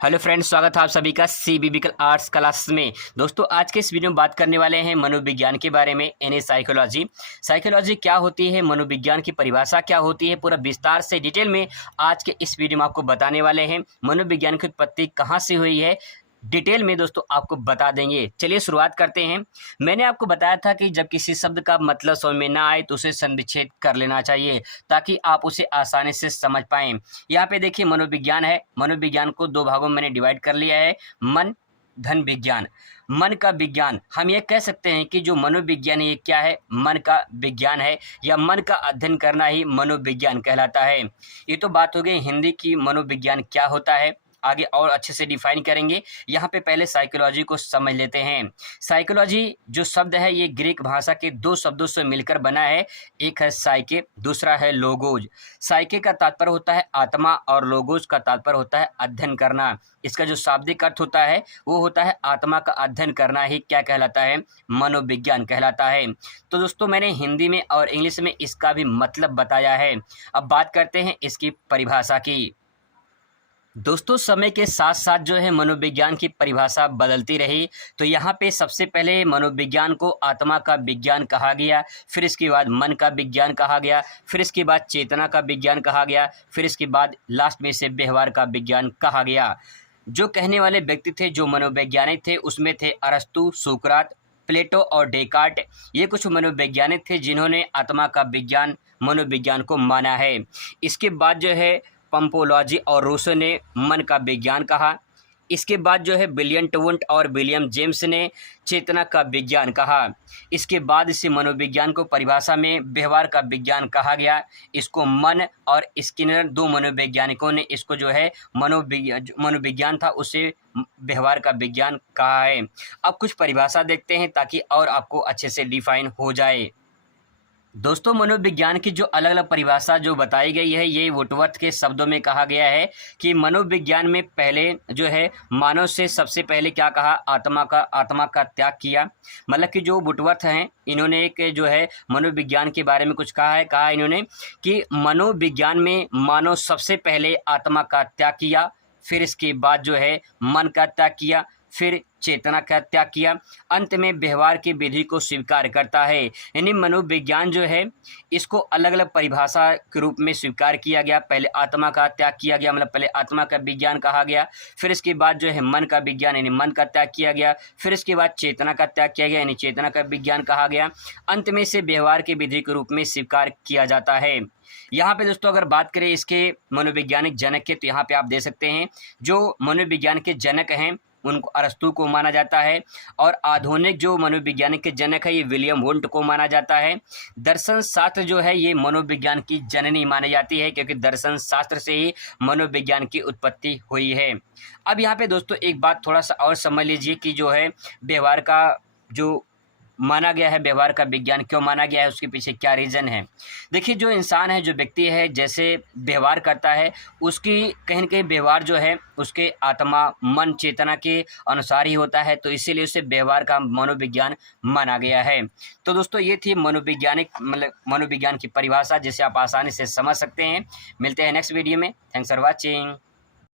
Hello friends, स्वागत है आप सभी का सी बिब्लिकल आर्ट्स क्लास में। दोस्तों, आज के इस वीडियो में बात करने वाले हैं मनोविज्ञान के बारे में, यानी साइकोलॉजी। साइकोलॉजी क्या होती है, मनोविज्ञान की परिभाषा क्या होती है, पूरा विस्तार से डिटेल में आज के इस वीडियो में आपको बताने वाले हैं। मनोविज्ञान की उत्पत्ति कहाँ से हुई है, डिटेल में दोस्तों आपको बता देंगे। चलिए शुरुआत करते हैं। मैंने आपको बताया था कि जब किसी शब्द का मतलब समझ में ना आए तो उसे संविच्छेद कर लेना चाहिए ताकि आप उसे आसानी से समझ पाएं। यहाँ पे देखिए मनोविज्ञान है। मनोविज्ञान को दो भागों में मैंने डिवाइड कर लिया है, मन धन विज्ञान। मन का विज्ञान, हम ये कह सकते हैं कि जो मनोविज्ञान है ये क्या है, मन का विज्ञान है, या मन का अध्ययन करना ही मनोविज्ञान कहलाता है। ये तो बात हो गई हिंदी की मनोविज्ञान क्या होता है, आगे और अच्छे से डिफाइन करेंगे। यहाँ पे पहले साइकोलॉजी को समझ लेते हैं। साइकोलॉजी जो शब्द है ये ग्रीक भाषा के दो शब्दों से मिलकर बना है। एक है साइके, दूसरा है लोगोज। साइके का तात्पर्य होता है आत्मा और लोगोज का तात्पर्य होता है अध्ययन करना। इसका जो शाब्दिक अर्थ होता है वो होता है आत्मा का अध्ययन करना ही क्या कहलाता है, मनोविज्ञान कहलाता है। तो दोस्तों, मैंने हिंदी में और इंग्लिश में इसका भी मतलब बताया है। अब बात करते हैं इसकी परिभाषा की। दोस्तों, समय के साथ साथ जो है मनोविज्ञान की परिभाषा बदलती रही। तो यहाँ पे सबसे पहले मनोविज्ञान को आत्मा का विज्ञान कहा गया, फिर इसके बाद मन का विज्ञान कहा गया, फिर इसके बाद चेतना का विज्ञान कहा गया, फिर इसके बाद लास्ट में से व्यवहार का विज्ञान कहा गया। जो कहने वाले व्यक्ति थे, जो मनोवैज्ञानिक थे, उसमें थे अरस्तु, सुकरात, प्लेटो और डेकार्ट। ये कुछ मनोवैज्ञानिक थे जिन्होंने आत्मा का विज्ञान, मनोविज्ञान को माना है। इसके बाद जो है पंपोलॉजी और रूसो ने मन का विज्ञान कहा। इसके बाद जो है विलियम टवुंट और विलियम जेम्स ने चेतना का विज्ञान कहा। इसके बाद इसी मनोविज्ञान को परिभाषा में व्यवहार का विज्ञान कहा गया। इसको मन और स्किनर, दो मनोवैज्ञानिकों ने इसको जो है मनोविज्ञान था उसे व्यवहार का विज्ञान कहा है। अब कुछ परिभाषा देखते हैं ताकि और आपको अच्छे से डिफाइन हो जाए। दोस्तों, मनोविज्ञान की जो अलग अलग परिभाषा जो बताई गई है, ये वुडवर्थ के शब्दों में कहा गया है कि मनोविज्ञान में पहले जो है मानव से सबसे पहले क्या कहा, आत्मा का त्याग किया। मतलब कि जो वुडवर्थ हैं, इन्होंने एक जो है मनोविज्ञान के बारे में कुछ कहा इन्होंने कि मनोविज्ञान में मानव सबसे पहले आत्मा का त्याग किया, फिर इसके बाद जो है मन का त्याग किया, फिर चेतना का त्याग किया, अंत में व्यवहार की विधि को स्वीकार करता है। यानी मनोविज्ञान जो है इसको अलग अलग परिभाषा के रूप में स्वीकार किया गया। पहले आत्मा का त्याग किया गया, मतलब पहले आत्मा का विज्ञान कहा गया, फिर इसके बाद जो है मन का विज्ञान यानी मन का त्याग किया गया, फिर इसके बाद चेतना का त्याग किया गया यानी चेतना का विज्ञान कहा गया, अंत में से व्यवहार की विधि के रूप में स्वीकार किया जाता है। यहाँ पे दोस्तों अगर बात करें इसके मनोवैज्ञानिक जनक के, तो यहाँ पे आप दे सकते हैं जो मनोविज्ञान के जनक हैं उनको अरस्तु को माना जाता है, और आधुनिक जो मनोविज्ञानिक के जनक है ये विलियम वुंट को माना जाता है। दर्शन शास्त्र जो है ये मनोविज्ञान की जननी मानी जाती है, क्योंकि दर्शन शास्त्र से ही मनोविज्ञान की उत्पत्ति हुई है। अब यहाँ पे दोस्तों एक बात थोड़ा सा और समझ लीजिए कि जो है व्यवहार का जो माना गया है, व्यवहार का विज्ञान क्यों माना गया है, उसके पीछे क्या रीज़न है। देखिए, जो इंसान है, जो व्यक्ति है, जैसे व्यवहार करता है उसकी कहीं न कहीं व्यवहार जो है उसके आत्मा, मन, चेतना के अनुसार ही होता है, तो इसीलिए उसे व्यवहार का मनोविज्ञान माना गया है। तो दोस्तों ये थी मनोविज्ञान की परिभाषा, जिसे आप आसानी से समझ सकते हैं। मिलते हैं नेक्स्ट वीडियो में। Thanks for watching.